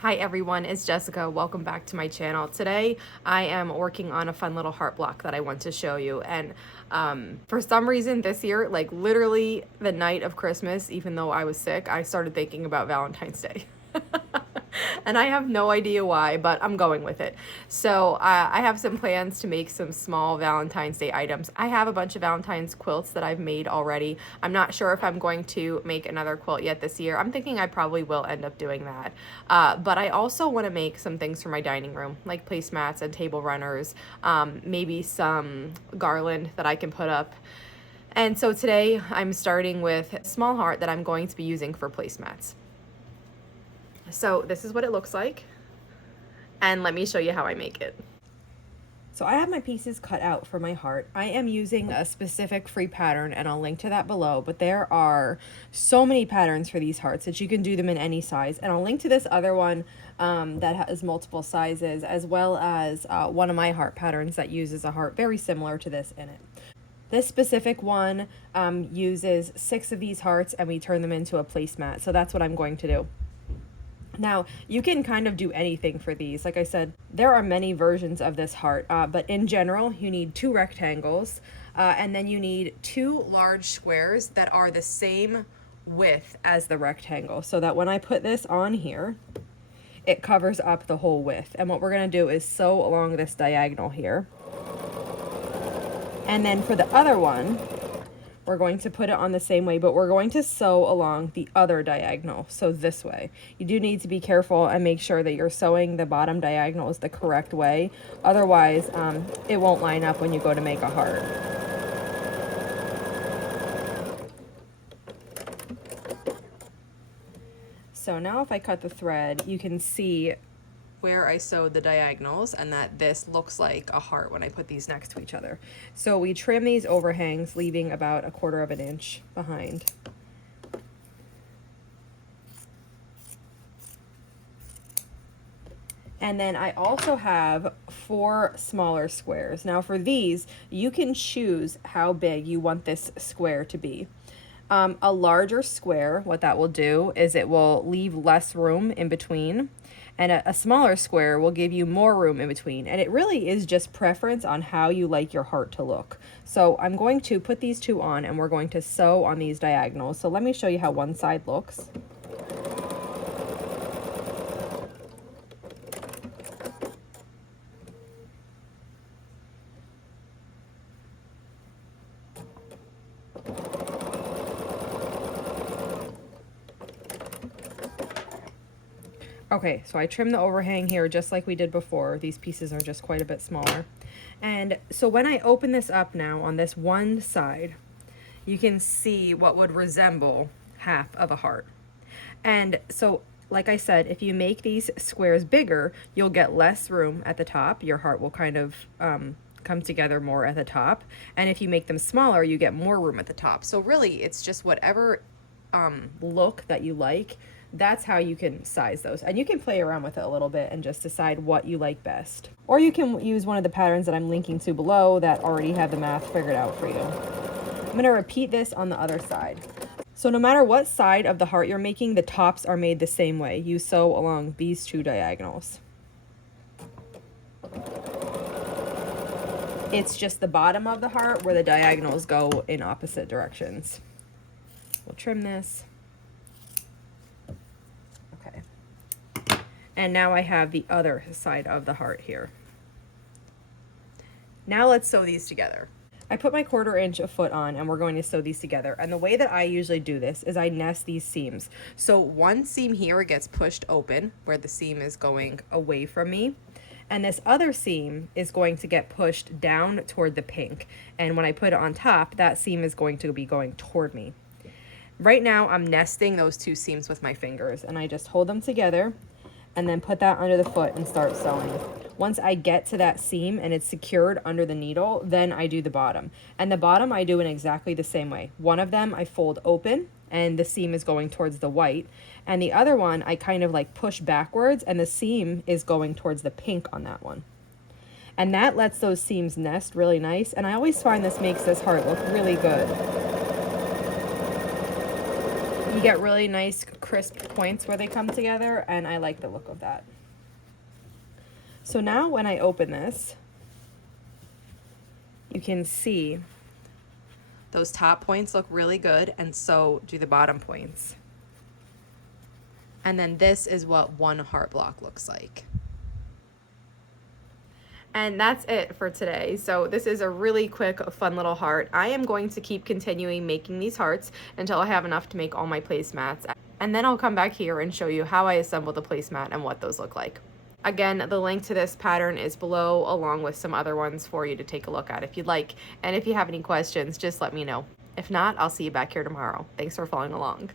Hi everyone, it's Jessica. Welcome back to my channel. Today I am working on a fun little heart block that I want to show you, and for some reason this year, like literally the night of Christmas, even though I was sick, I started thinking about Valentine's Day. And I have no idea why, but I'm going with it. So I have some plans to make some small Valentine's Day items. I have a bunch of Valentine's quilts that I've made already. I'm not sure if I'm going to make another quilt yet this year. I'm thinking I probably will end up doing that. But I also want to make some things for my dining room, like placemats and table runners, maybe some garland that I can put up. And so today I'm starting with a small heart that I'm going to be using for placemats. So this is what it looks like, and let me show you how I make it. So I have my pieces cut out for my heart. I am using a specific free pattern, and I'll link to that below, but there are so many patterns for these hearts that you can do them in any size, and I'll link to this other one that has multiple sizes, as well as one of my heart patterns that uses a heart very similar to this in it. This specific one uses 6 of these hearts, and we turn them into a placemat, so that's what I'm going to do. Now, you can kind of do anything for these. Like I said, there are many versions of this heart, but in general, you need 2 rectangles, and then you need 2 large squares that are the same width as the rectangle, so that when I put this on here, it covers up the whole width. And what we're going to do is sew along this diagonal here. And then for the other one, we're going to put it on the same way, but we're going to sew along the other diagonal, so this way. You do need to be careful and make sure that you're sewing the bottom diagonals the correct way. Otherwise, it won't line up when you go to make a heart. So now if I cut the thread, you can see where I sewed the diagonals, and that this looks like a heart when I put these next to each other. So we trim these overhangs, leaving about 1/4 of an inch behind. And then I also have 4 smaller squares. Now for these, you can choose how big you want this square to be. A larger square, what that will do is it will leave less room in between, and a smaller square will give you more room in between. And it really is just preference on how you like your heart to look. So I'm going to put these 2 on, and we're going to sew on these diagonals. So let me show you how one side looks. Okay, so I trimmed the overhang here just like we did before. These pieces are just quite a bit smaller. And so when I open this up now on this one side, you can see what would resemble half of a heart. And so, like I said, if you make these squares bigger, you'll get less room at the top. Your heart will kind of come together more at the top. And if you make them smaller, you get more room at the top. So really, it's just whatever look that you like. That's how you can size those, and you can play around with it a little bit and just decide what you like best. Or you can use one of the patterns that I'm linking to below that already have the math figured out for you. I'm going to repeat this on the other side. So no matter what side of the heart you're making, the tops are made the same way. You sew along these 2 diagonals. It's just the bottom of the heart where the diagonals go in opposite directions. We'll trim this. And now I have the other side of the heart here. Now let's sew these together. I put my 1/4 inch of foot on, and we're going to sew these together. And the way that I usually do this is I nest these seams. So one seam here gets pushed open where the seam is going away from me. And this other seam is going to get pushed down toward the pink. And when I put it on top, that seam is going to be going toward me. Right now I'm nesting those 2 seams with my fingers, and I just hold them together and then put that under the foot and start sewing. Once I get to that seam and it's secured under the needle, then I do the bottom. And the bottom I do in exactly the same way. One of them I fold open and the seam is going towards the white, and the other one I kind of like push backwards and the seam is going towards the pink on that one. And that lets those seams nest really nice, and I always find this makes this heart look really good. You get really nice crisp points where they come together, and I like the look of that. So now when I open this, you can see those top points look really good, and so do the bottom points. And then this is what one heart block looks like. And that's it for today. So this is a really quick, fun little heart. I am going to keep continuing making these hearts until I have enough to make all my placemats. And then I'll come back here and show you how I assemble the placemat and what those look like. Again, the link to this pattern is below, along with some other ones for you to take a look at if you'd like. And if you have any questions, just let me know. If not, I'll see you back here tomorrow. Thanks for following along.